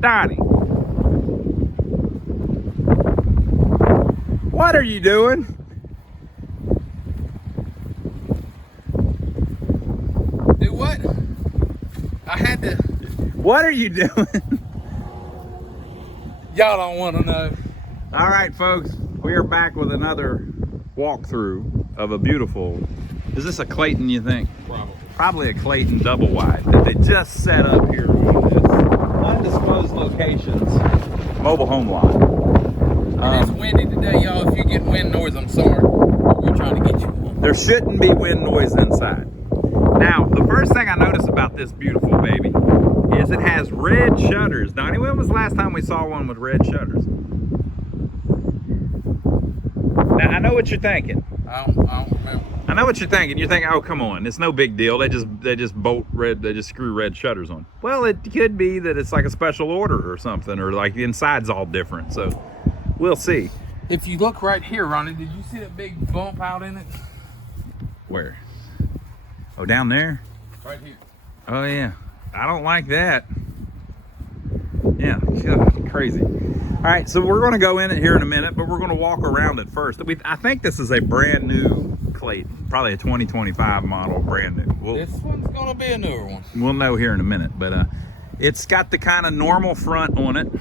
Donnie. What are you doing? Do what? I had to. What are you doing? Y'all don't want to know. All right, folks, we are back with another walkthrough of a beautiful, is this a Clayton, you think? Probably a Clayton double wide that they just set up here on this undisclosed locations mobile home lot. It's windy today, y'all. If you get wind noise, I'm sorry. We're trying to get you one. There shouldn't be wind noise inside. Now, the first thing I noticed about this beautiful baby is it has red shutters. Donnie, when was the last time we saw one with red shutters? Now, I know what you're thinking. I don't remember. I know what you're thinking. You're thinking, oh, come on, it's no big deal. They just bolt red, they just screw red shutters on. Well, it could be that it's like a special order or something, or like the inside's all different. So we'll see. If you look right here, Ronnie, did you see that big bump out in it? Where? Oh, down there? Right here. Oh, yeah. I don't like that. Yeah, God, crazy. All right, so we're going to go in it here in a minute, but we're going to walk around it first. I think this is a brand new Clayton, probably a 2025 model, brand new. This one's going to be a newer one. We'll know here in a minute, but it's got the kind of normal front on it,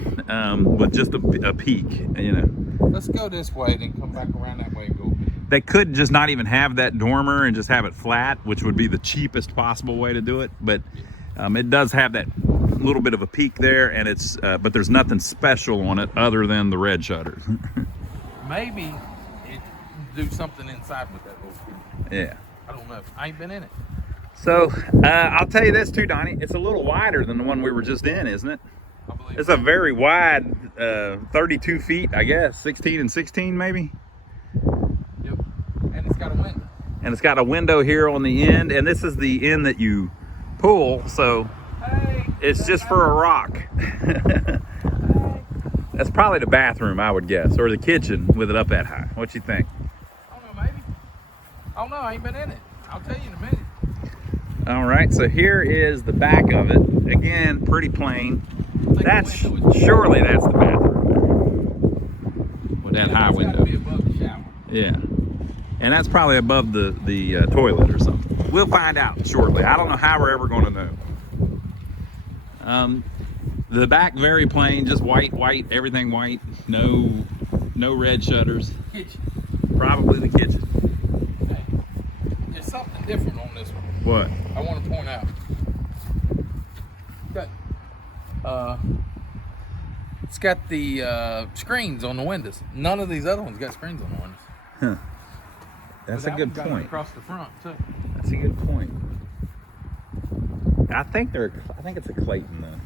with just a peak, you know. Let's go this way, then come back around that way and go. They could just not even have that dormer and just have it flat, which would be the cheapest possible way to do it. But it does have that little bit of a peak there, and it's but there's nothing special on it other than the red shutters. Maybe it do something inside with that little. Yeah. I don't know. I ain't been in it. So I'll tell you this too, Donnie. It's a little wider than the one we were just in, isn't it? I believe It's a very wide, 32 feet, I guess, 16 and 16 maybe. Yep. And it's got a window. And it's got a window here on the end, and this is the end that you pull, so it's just for a rock. That's probably the bathroom, I would guess, or the kitchen with it up that high. What you think? I don't know, maybe. I don't know. I ain't been in it. I'll tell you in a minute. All right, so here is the back of it. Again, pretty plain. Surely that's the bathroom there. With that high window. Be above the shower. Yeah. And that's probably above the toilet or something. We'll find out shortly. I don't know how we're ever going to know. The back very plain, just white, everything white. No red shutters. Kitchen. Probably the kitchen. Hey, there's something different on this one. What? I want to point out. It's got the screens on the windows. None of these other ones got screens on the windows. Huh. That's a good Got it point. across the front too. That's a good point. I think it's a Clayton though.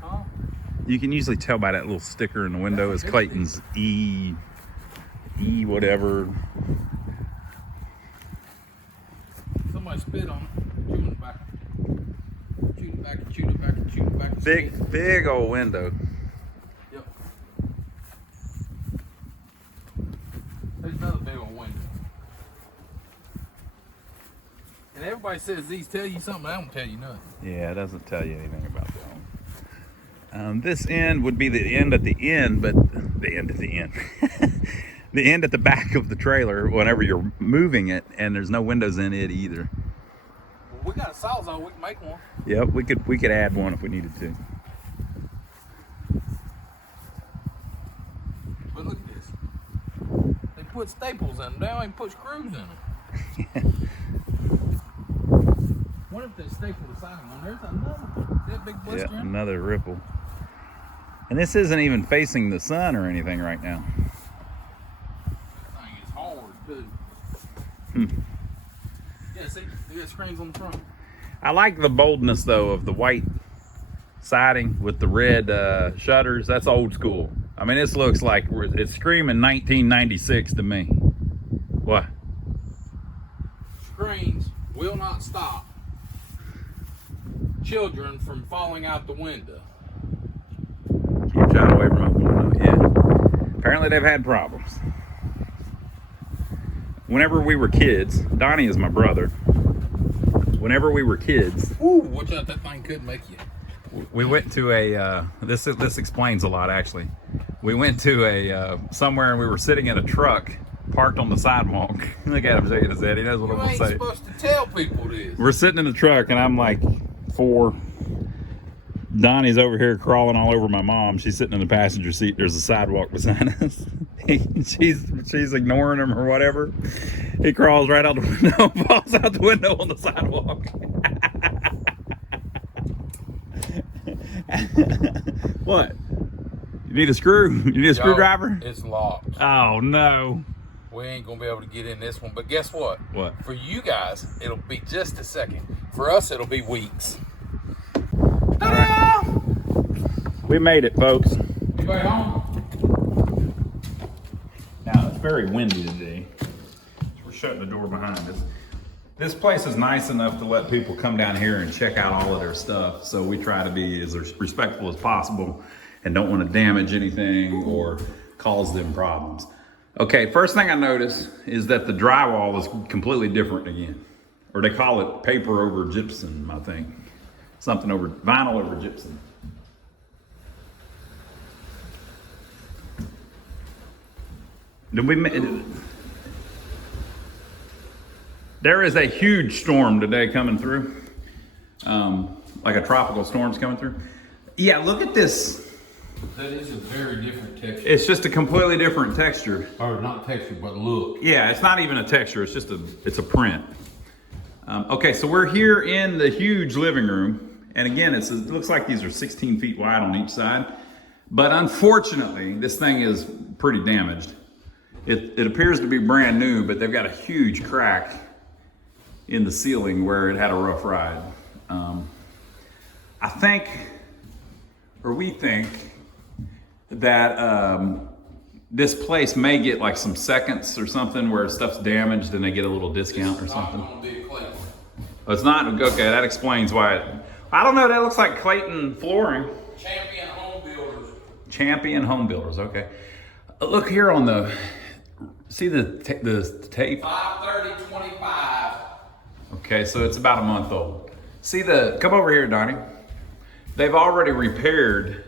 Huh? You can usually tell by that little sticker in the window is Clayton's E whatever. Somebody spit on it. Chewing it back. Chewed it back and chewed it back and chewed it back. And Big old window. Yep. There's another big old window. And everybody says these tell you something, I don't tell you nothing. Yeah, it doesn't tell you anything about that one. This end would be the end at the end, but the end at the end. The end at the back of the trailer whenever you're moving it, and there's no windows in it either. Well, we got a sawzall, we can make one. Yep, we could add one if we needed to. But look at this. They put staples in them, they don't even put screws in them. What if they staple the side one? There's another. That big blister. Yeah, another ripple. And this isn't even facing the sun or anything right now. That thing is hard too. Hmm. Yeah, see, they got screens on the front. I like the boldness though of the white siding with the red shutters. That's old school. I mean, this looks like it's screaming 1996 to me. What? Screens will not stop children from falling out the window. Keep your child away from open window. Yeah. Apparently they've had problems. Whenever we were kids, Donnie is my brother. Whenever we were kids, Ooh, watch out, that thing could make you. We went to a, this explains a lot actually. We went to a, somewhere and we were sitting in a truck parked on the sidewalk. Look at him shaking his head, he knows what I'm gonna You say. ain't supposed to tell people this. We're sitting in the truck and I'm like 4. Donnie's over here crawling all over my mom. She's sitting in the passenger seat. There's a sidewalk beside us. she's ignoring him or whatever. He crawls right out the window, falls out the window on the sidewalk. What? You need a screw? You need a screwdriver? It's locked. Oh no. We ain't gonna be able to get in this one, but guess what? What? For you guys, it'll be just a second. For us, it'll be weeks. Right. We made it, folks. Anybody home? Now, it's very windy today. We're shutting the door behind us. This place is nice enough to let people come down here and check out all of their stuff. So we try to be as respectful as possible and don't want to damage anything or cause them problems. Okay, first thing I noticed is that the drywall is completely different again. Or they call it paper over gypsum, I think. Something over, vinyl over gypsum. There is a huge storm today coming through. Like a tropical storm's coming through. Yeah, look at this. That is a very different texture. It's just a completely different texture. Or not texture, but look. Yeah, it's not even a texture, it's just it's a print. Okay, so we're here in the huge living room. And again, it looks like these are 16 feet wide on each side. But unfortunately, this thing is pretty damaged. It appears to be brand new, but they've got a huge crack in the ceiling where it had a rough ride. I think, or we think, that this place may get like some seconds or something where stuff's damaged and they get a little discount or something. Oh, it's not? Okay, that explains why I don't know, that looks like Clayton flooring. Champion Home Builders. Champion Home Builders, okay. Look here on the, see the tape? 5/30/25. Okay, so it's about a month old. See come over here, Donnie. They've already repaired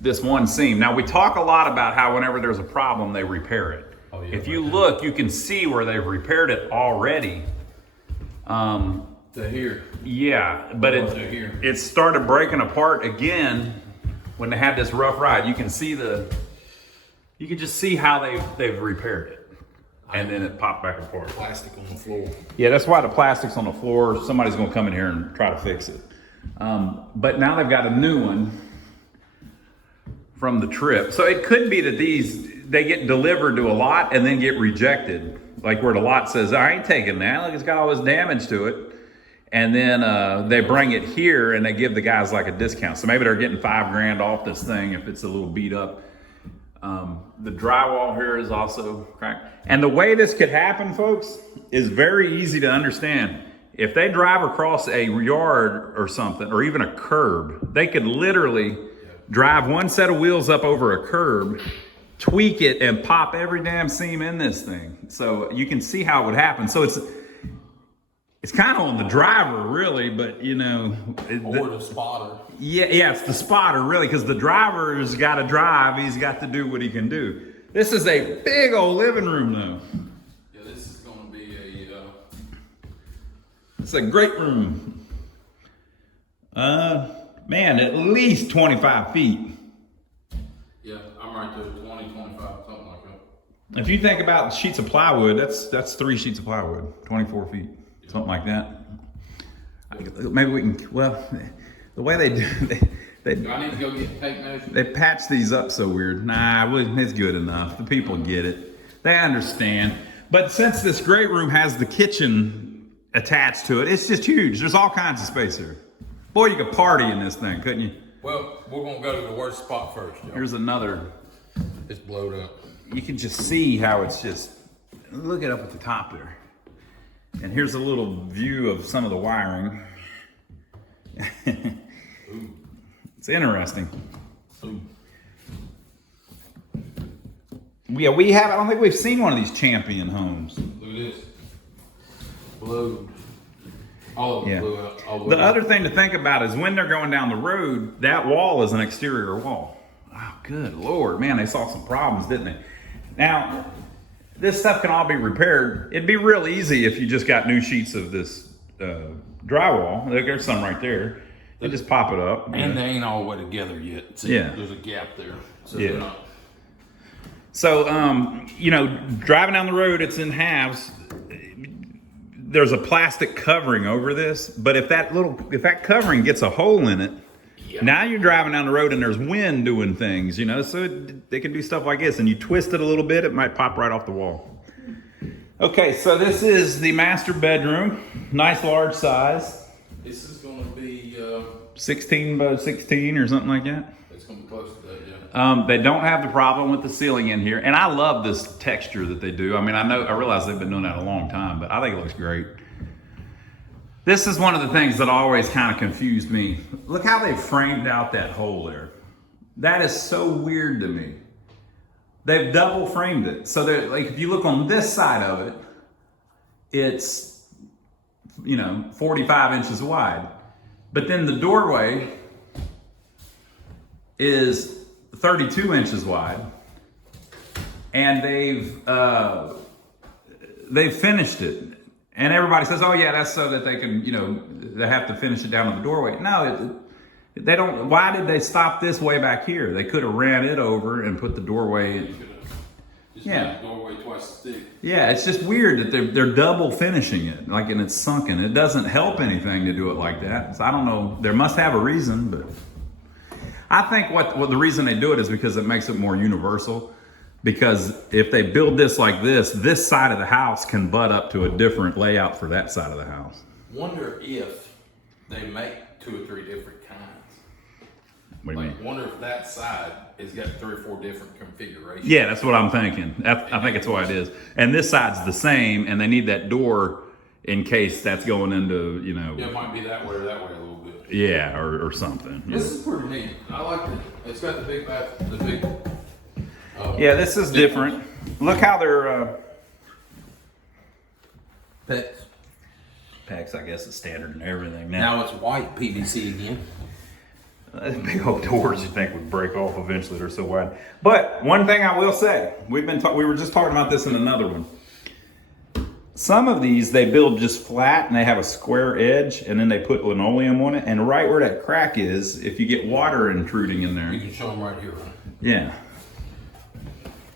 this one seam. Now we talk a lot about how whenever there's a problem, they repair it. Oh, yeah, if you look, you can see where they've repaired it already. To here. Yeah, but it started breaking apart again when they had this rough ride. You can just see how they've repaired it. And then it popped back apart. Plastic on the floor. Yeah, that's why the plastic's on the floor. Somebody's gonna come in here and try to fix it. But now they've got a new one from the trip. So it could be that they get delivered to a lot and then get rejected. Like where the lot says, I ain't taking that. Look, it's got all this damage to it. And then they bring it here and they give the guys like a discount. So maybe they're getting $5,000 off this thing if it's a little beat up. The drywall here is also cracked. And the way this could happen, folks, is very easy to understand. If they drive across a yard or something, or even a curb, they could literally drive one set of wheels up over a curb, tweak it, and pop every damn seam in this thing. So you can see how it would happen. So it's kind of on the driver, really, but you know. Or the spotter. Yeah, it's the spotter, really, because the driver's got to drive. He's got to do what he can do. This is a big old living room, though. Yeah, this is going to be It's a great room. Man, at least 25 feet. Yeah, I'm right there, 20, 25, something like that. If you think about sheets of plywood, that's 3 sheets of plywood, 24 feet, something like that. Maybe we can, well, the way they do, Do I need to go get tape measure? they patch these up so weird. Nah, it's good enough. The people get it. They understand. But since this great room has the kitchen attached to it, it's just huge. There's all kinds of space here. Boy, you could party in this thing, couldn't you? Well, we're going to go to the worst spot first, y'all. Here's another. It's blowed up. You can just see how it's just, look it up at the top there. And here's a little view of some of the wiring. It's interesting. Ooh. Yeah, I don't think we've seen one of these Champion homes. Look at this. Blowed. All of them Yeah. blew out. All The other thing to think about is when they're going down the road, that wall is an exterior wall. Oh, good Lord, man, they saw some problems, didn't they? Now, this stuff can all be repaired. It'd be real easy if you just got new sheets of this drywall. There's some right there. They just pop it up. And they ain't all the way together yet. See, Yeah. there's a gap there. So Yeah. they're not. So, you know, driving down the road, it's in halves. There's a plastic covering over this, but if that covering gets a hole in it, Yeah. now you're driving down the road and there's wind doing things, you know, so they can do stuff like this, and you twist it a little bit, it might pop right off the wall. Okay, so this is the master bedroom, nice large size, This is going to be, 16 by 16 or something like that. it's going to be close to that, yeah. They don't have the problem with the ceiling in here, and I love this texture that they do. I mean, I realize they've been doing that a long time, but I think it looks great. This is one of the things that always kind of confused me. Look how they framed out that hole there. That is so weird to me. They've double framed it. So that, like, if you look on this side of it, it's, you know, 45 inches wide. But then the doorway is 32 inches wide. And they've finished it. And everybody says, oh yeah, that's so that they can, you know, they have to finish it down to the doorway. No, they don't. Why did they stop this way back here? They could have ran it over and put the doorway in. Just Yeah. make the doorway twice as thick. Yeah, it's just weird that they're double finishing it, like, and it's sunken. It doesn't help anything to do it like that. So I don't know. There must have a reason, but I think what the reason they do it is because it makes it more universal. Because if they build this like this side of the house can butt up to a different layout for that side of the house. Wonder if they make 2 or 3 different kinds. What do you mean? Like, wonder if that side has got 3 or 4 different configurations. Yeah, that's what I'm thinking. I think it's what it is. And this side's the same, and they need that door in case that's going into, you know. Yeah, it might be that way or that way a little bit. Yeah, or something. Yeah. This is pretty neat. I like it. It's got the big bath, the big. Yeah, this is different. Look how they're Pets. packs. I guess is standard and everything now. Now it's white PVC again. Those big old doors you think would break off eventually. They're so wide. But one thing I will say, we were just talking about this in another one. Some of these they build just flat and they have a square edge, and then they put linoleum on it. And right where that crack is, if you get water intruding in there, You can show them right here, right? yeah.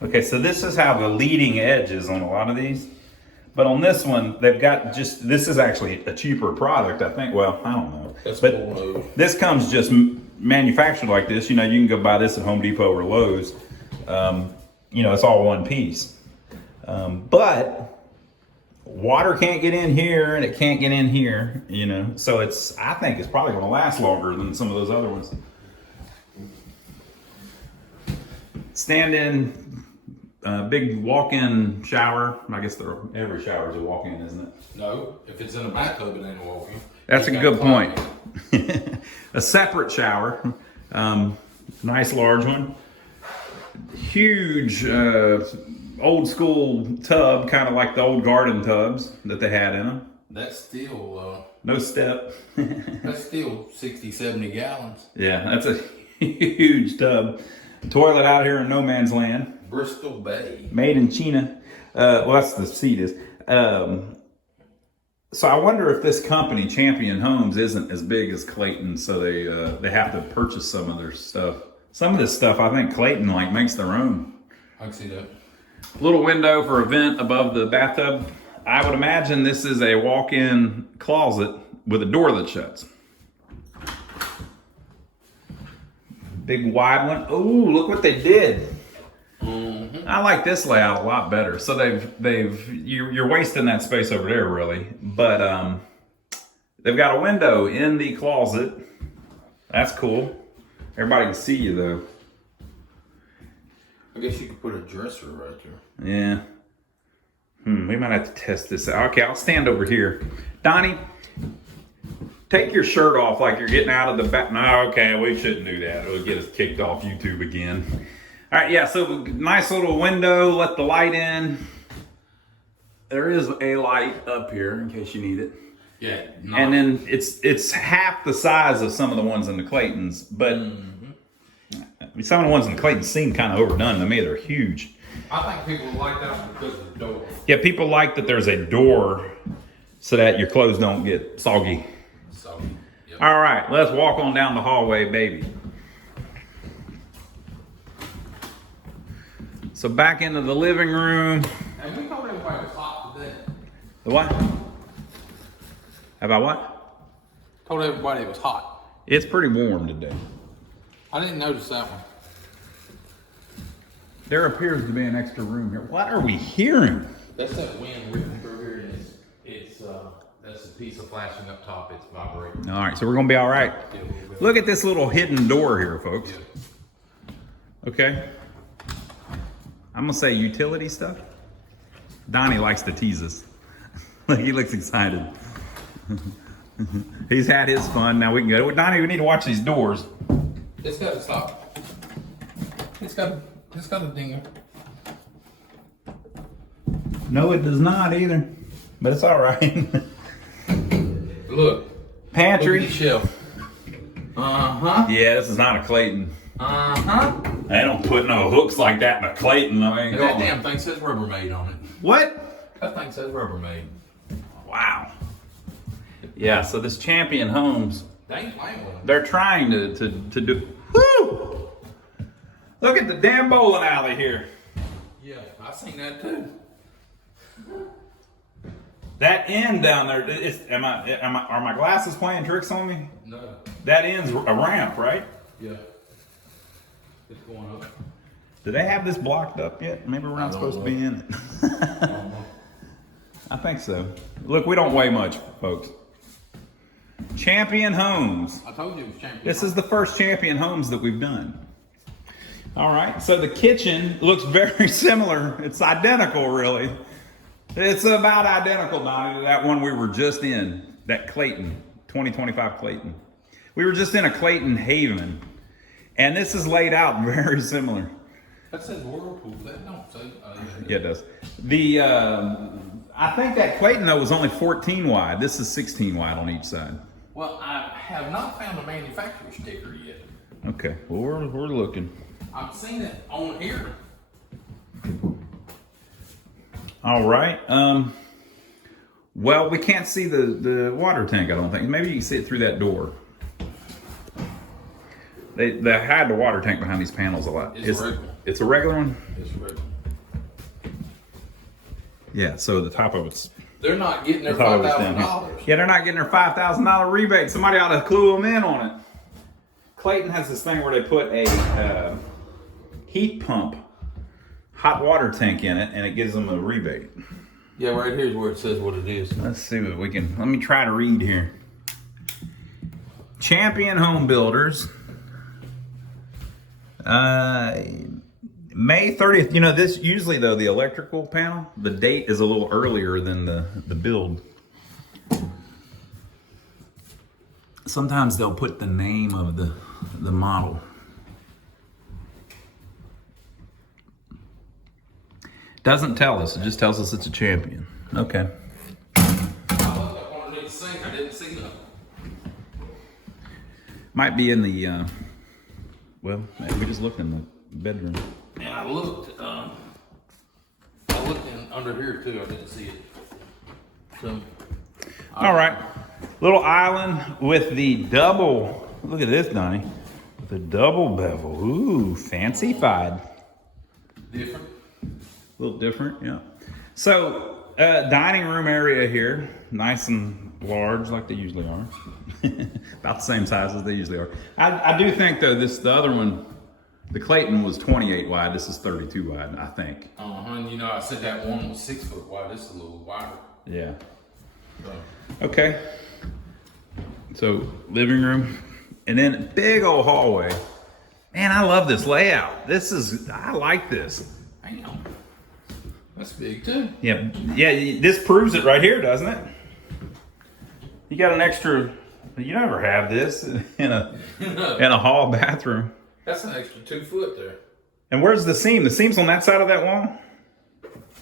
Okay, so this is how the leading edge is on a lot of these. But on this one, they've got just, this is actually a cheaper product, I think. Well, I don't know. That's but cool. this comes just manufactured like this. You know, you can go buy this at Home Depot or Lowe's. You know, it's all one piece. But water can't get in here and it can't get in here, you know. So I think it's probably going to last longer than some of those other ones. Stand-in, big walk-in shower. I guess every shower is a walk-in, isn't it? No, if it's in a bathtub, it ain't a walk-in. That's a It's good got a point. A separate shower, nice large one. Huge, old school tub, kind of like the old garden tubs that they had in them. That's still, No step. that's still 60, 70 gallons. Yeah, that's a huge tub. Toilet out here in no man's land. Bristol Bay. Made in China. Well, that's the seat is. So I wonder if this company, Champion Homes, isn't as big as Clayton, so they have to purchase some of their stuff. Some of this stuff, I think Clayton makes their own. I can see that. Little window for a vent above the bathtub. I would imagine this is a walk-in closet with a door that shuts. Big wide one. Oh, look what they did. Mm-hmm. I like this layout a lot better. So you're wasting that space over there really, but they've got a window in the closet. That's cool. Everybody can see you though. I guess you could put a dresser right there. Yeah. We might have to test this out. Okay, I'll stand over here. Donnie, take your shirt off like you're getting out of the back. No, okay, we shouldn't do that. It'll get us kicked off YouTube again. All right, yeah, so nice little window, let the light in. There is a light up here in case you need it. Yeah. And then it's half the size of some of the ones in the Claytons, but I mean, some of the ones in the Claytons seem kind of overdone to me. They're huge. I think people like that because of the door. Yeah, people like that there's a door so that your clothes don't get soggy. Yep. All right, let's walk on down the hallway, baby. So back into the living room. And we told everybody it was hot today. The what? About what? Told everybody it was hot. It's pretty warm today. I didn't notice that one. There appears to be an extra room here. What are we hearing? That's that wind ripping through here, and it's that's a piece of flashing up top. It's vibrating. All right, so we're gonna be all right. Yeah, Look at this little hidden door here, folks. Okay. I'm gonna say utility stuff. Donnie likes to tease us. He looks excited. He's had his fun. Now we can go. Donnie, we need to watch these doors. It's got to stop. It's got a dinger. No, it does not either. But it's all right. Look. Pantry. Look at the shelf. Uh-huh. Yeah, this is not a Clayton. Uh-huh. They don't put no hooks like that in a Clayton. I mean, That damn thing says Rubbermaid on it. what? That thing says Rubbermaid. Wow. Yeah, so this Champion Homes, They ain't playing with them. they're trying to do. Woo! Look at the damn bowling alley here. Yeah, I seen that too. That end down there, are my glasses playing tricks on me? No. That end's a ramp, right? Yeah. It's going up. Do they have this blocked up yet? Maybe we're not supposed to be in it. I think so. Look, we don't weigh much, folks. Champion Homes. I told you it was Champion. This is the first Champion Homes that we've done. All right, so the kitchen looks very similar. It's identical, really. It's about identical, Donnie, to that one we were just in, that Clayton, 2025 Clayton. We were just in a Clayton Haven, and this is laid out very similar. That says Whirlpool. That don't say. Yeah, it does. The I think that Clayton though was only 14 wide. This is 16 wide on each side. Well, I have not found a manufacturer sticker yet. Okay, well we're looking. I've seen it on here. All right. Well, we can't see the water tank, I don't think. Maybe you can see it through that door. They hide the water tank behind these panels a lot. It's regular. It's a regular one? It's regular. Yeah, so the top of it's... They're not getting their the top of it's down $5,000. here. Yeah, they're not getting their $5,000 rebate. Somebody ought to clue them in on it. Clayton has this thing where they put a heat pump, hot water tank in it, and it gives them a rebate. Yeah, right here's where it says what it is. Let's see what we can... Let me try to read here. Champion Home Builders... May 30th. You know, this usually though, the electrical panel, the date is a little earlier than the build. Sometimes they'll put the name of the model. Doesn't tell us, it just tells us it's a Champion. Okay. I looked up underneath the sink, I didn't see nothing. Might be in the well, we just looked in the bedroom. And I looked in under here too, I didn't see it. So, All right. Little island with the double, look at this, Donnie. The double bevel. Ooh, fancy-fied. different. A little different, yeah. So, dining room area here. Nice and large like they usually are. About the same size as they usually are. I do think, though, the other one, the Clayton was 28 wide. This is 32 wide, I think. And you know, I said that one was 6 foot wide. This is a little wider. Yeah. So, Okay. So, living room. And then big old hallway. Man, I love this layout. I like this. damn. That's big too. Yeah, this proves it right here, doesn't it? You got an extra, you never have this in a hall bathroom. That's an extra 2 foot there. And where's the seam? The seam's on that side of that wall?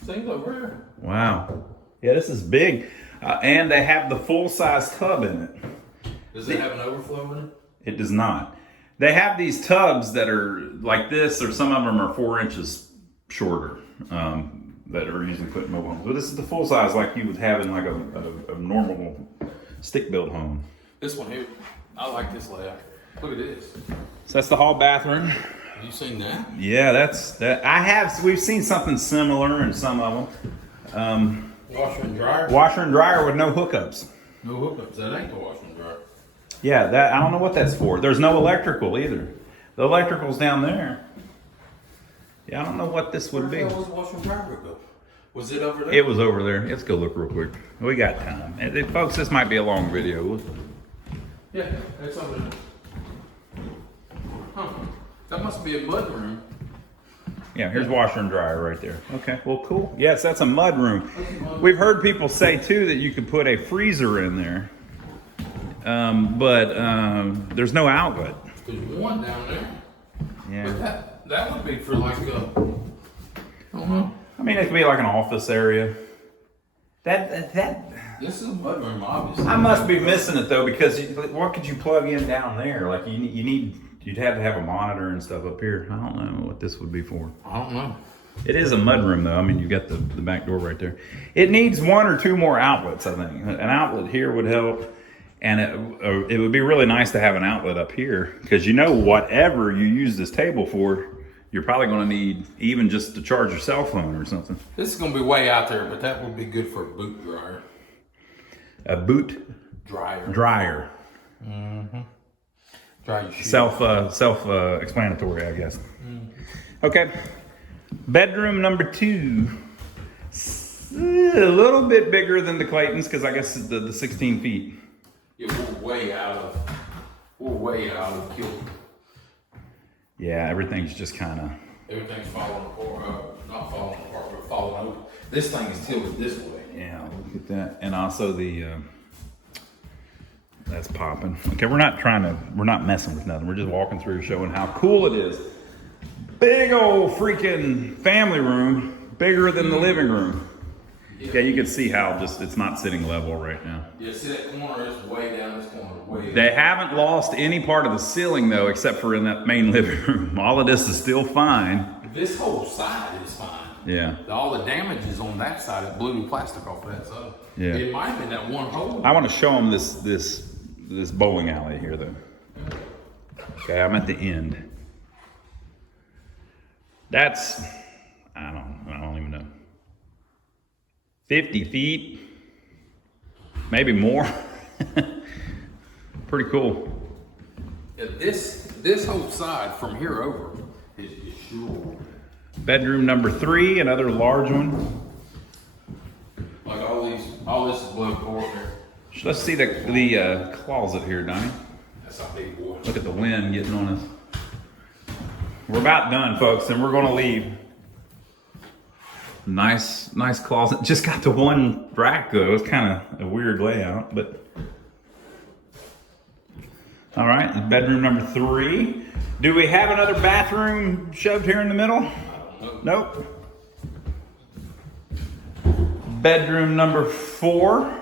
Seems over here. Wow. Yeah, this is big. And they have the full-size tub in it. Does it have an overflow in it? It does not. They have these tubs that are like this, or some of them are 4 inches shorter, that are usually put in mobile homes. But this is the full size like you would have in like a normal stick-built home. This one here, I like this layout. Look at this. So that's the hall bathroom. Have you seen that? Yeah, that's that. We've seen something similar in some of them. Washer and dryer? Washer and dryer with no hookups. No hookups. That ain't the washer and dryer. Yeah, that I don't know what that's for. There's no electrical either. The electrical's down there. Yeah, I don't know what this would be. Where the hell was the washer and dryer hookup? Was it over there? It was over there. Let's go look real quick. We got time. Folks, this might be a long video. Yeah, it's over there. Huh. That must be a mud room. Yeah, here's washer and dryer right there. Okay, well, cool. Yes, that's a mud room. We've heard people say, too, that you could put a freezer in there. But there's no outlet. There's one down there. Yeah. But that would be for like a, I don't know. I mean, it could be like an office area. That This is a mud room, obviously. I must be missing it though, because what could you plug in down there? Like you'd have to have a monitor and stuff up here. I don't know what this would be for. I don't know. It is a mud room though. I mean, you got the back door right there. It needs 1 or 2 more outlets, I think. An outlet here would help. And it would be really nice to have an outlet up here, because whatever you use this table for, you're probably going to need even just to charge your cell phone or something. This is going to be way out there, but that would be good for a boot dryer. A boot dryer. Mm-hmm. Dry your shoes. Self-explanatory, I guess. Okay. Bedroom number 2. A little bit bigger than the Clayton's, because I guess the 16 feet. Yeah, we're way out of kilter. Yeah, everything's just kind of... Everything's falling apart, not falling apart, but falling over. This thing is tilted this way. Yeah, look at that. And also that's popping. Okay, we're not messing with nothing. We're just walking through showing how cool it is. Big old freaking family room, bigger than the living room. Yeah, you can see how it's not sitting level right now. Yeah, see that corner is way down, this corner way They haven't lost any part of the ceiling though, except for in that main living room. All of this is still fine. This whole side is fine. Yeah. All the damage is on that side. It blew the plastic off that side. Yeah. It might have been that one hole. I want to show them this bowling alley here though. Okay, I'm at the end. That's, I don't even know. 50 feet, maybe more. Pretty cool. Yeah, this whole side from here over is sure. Bedroom number 3, another large one. Like all this is blow core there. Let's see the closet here, Donnie. That's a big boy. Look at the wind getting on us. We're about done, folks, and we're going to leave. Nice closet. Just got the one rack though. It's kind of a weird layout, but all right. Bedroom number 3. Do we have another bathroom shoved here in the middle? Nope. Bedroom number 4.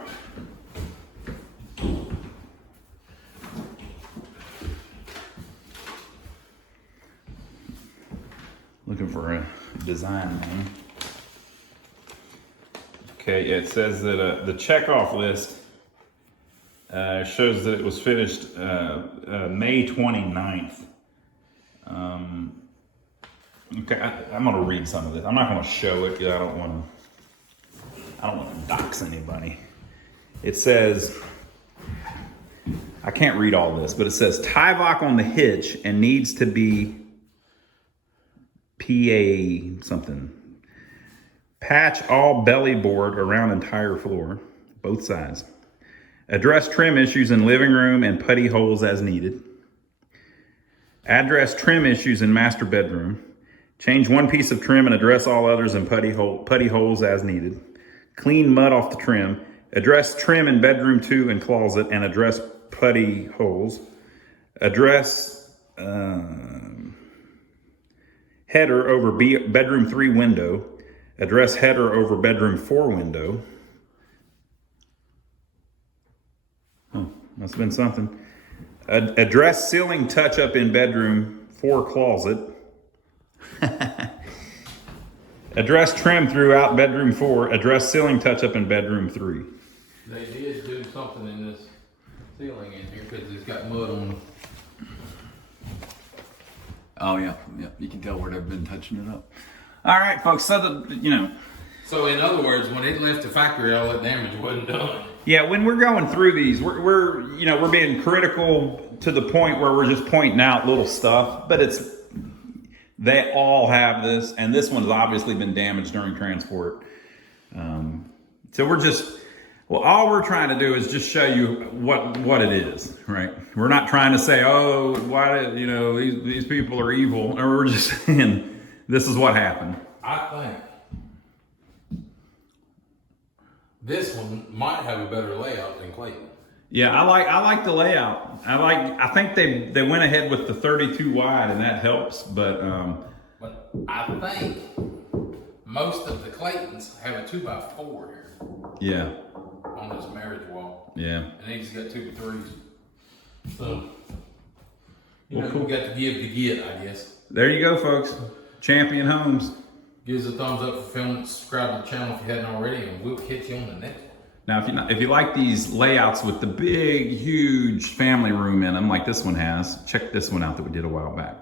Looking for a design name. Okay, it says that the checkoff list shows that it was finished May 29th. Okay, I'm gonna read some of this. I'm not gonna show it because I don't want to dox anybody. It says, I can't read all this, but it says Tyvek on the hitch and needs to be PA something. Patch all belly board around entire floor, both sides. Address trim issues in living room and putty holes as needed. Address trim issues in master bedroom. Change one piece of trim and address all others in putty holes as needed. Clean mud off the trim. Address trim in bedroom 2 and closet and address putty holes. Address header over bedroom 3 window. Address header over bedroom 4 window. Must have been something. Address ceiling touch-up in bedroom 4 closet. Address trim throughout bedroom 4. Address ceiling touch-up in bedroom 3. They did do something in this ceiling in here because it's got mud on it. Oh yeah, you can tell where they've been touching it up. All right, folks. So So in other words, when it left the factory, all that damage wasn't done. yeah, when we're going through these, we're being critical to the point where we're just pointing out little stuff, but they all have this, and this one's obviously been damaged during transport. So all we're trying to do is just show you what it is, right? We're not trying to say, oh, why these people are evil, or we're just saying this is what happened. I think this one might have a better layout than Clayton. Yeah, I like the layout. I think they went ahead with the 32 wide, and that helps. But I think most of the Claytons have a 2x4 here. Yeah. On this marriage wall. Yeah. And he's got 2x3s. So Cool. we got to give to get, I guess. There you go, folks. Champion Homes. Give us a thumbs up for filming, subscribe to the channel if you hadn't already, and we'll catch you on the next one. Now, if you like these layouts with the big, huge family room in them, like this one has, check this one out that we did a while back.